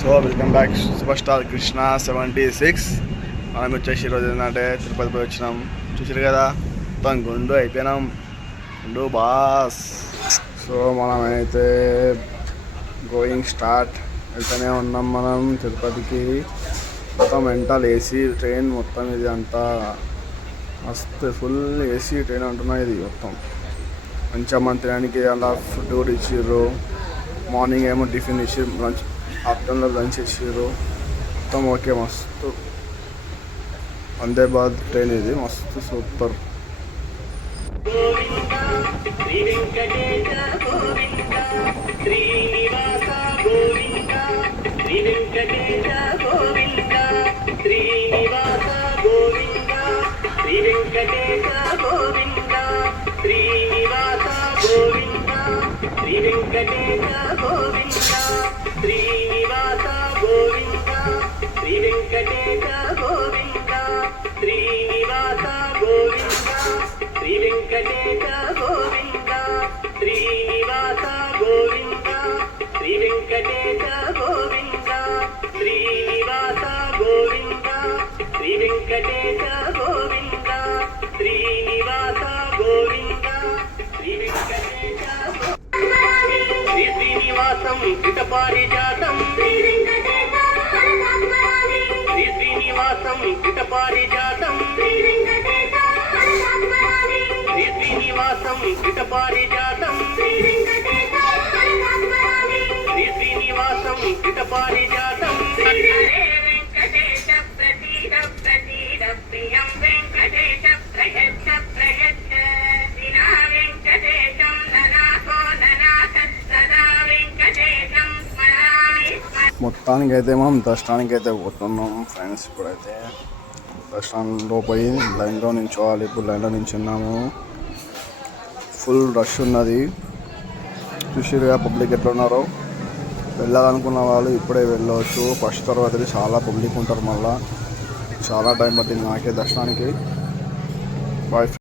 So welcome back super star Krishna 76. మనం వచ్చేసి ఈరోజు ఏంటంటే తిరుపతి పోయి వచ్చినాం. చూసారు కదా, మొత్తం గుండు అయిపోయినాం, గుండు బాస్. సో మనమైతే గోయింగ్ స్టార్ట్ వెళ్తూనే ఉన్నాం మనం తిరుపతికి. మొత్తం వెంటల్ ఏసీ ట్రైన్, మొత్తం ఇది అంతా మస్తు ఫుల్ ఏసీ ట్రైన్ అంటున్నా. ఇది మొత్తం మంచిగా మన తినడానికి అలా ఫుడ్ కూడా ఇచ్చిర్రు. మార్నింగ్ ఏమో టిఫిన్ ఇచ్చి, లంచ్ ఆఫ్టర్నూన్లో లంచ్ ఇచ్చిర్రు. మొత్తం ఓకే, మస్తు వందే భారత్ ట్రైన్ ఇది, మస్తు సూపర్. మొత్తానికి అయితే మనం దర్శనానికి అయితే పోతున్నాం ఫ్రెండ్స్. ఇప్పుడైతే దర్శనంలో పోయి లైన్లో నించోవాలి. ఇప్పుడు లైన్లో నించున్నాము, ఫుల్ రష్ ఉన్నది. చూసిరుగా పబ్లిక్ ఎట్లా ఉన్నారో. వెళ్ళాలనుకున్న వాళ్ళు ఇప్పుడే వెళ్ళవచ్చు. ఫస్ట్ తర్వాత చాలా పబ్లిక్ ఉంటారు, మళ్ళీ చాలా టైం పట్టింది నాకే దర్శనానికి. బాయ్.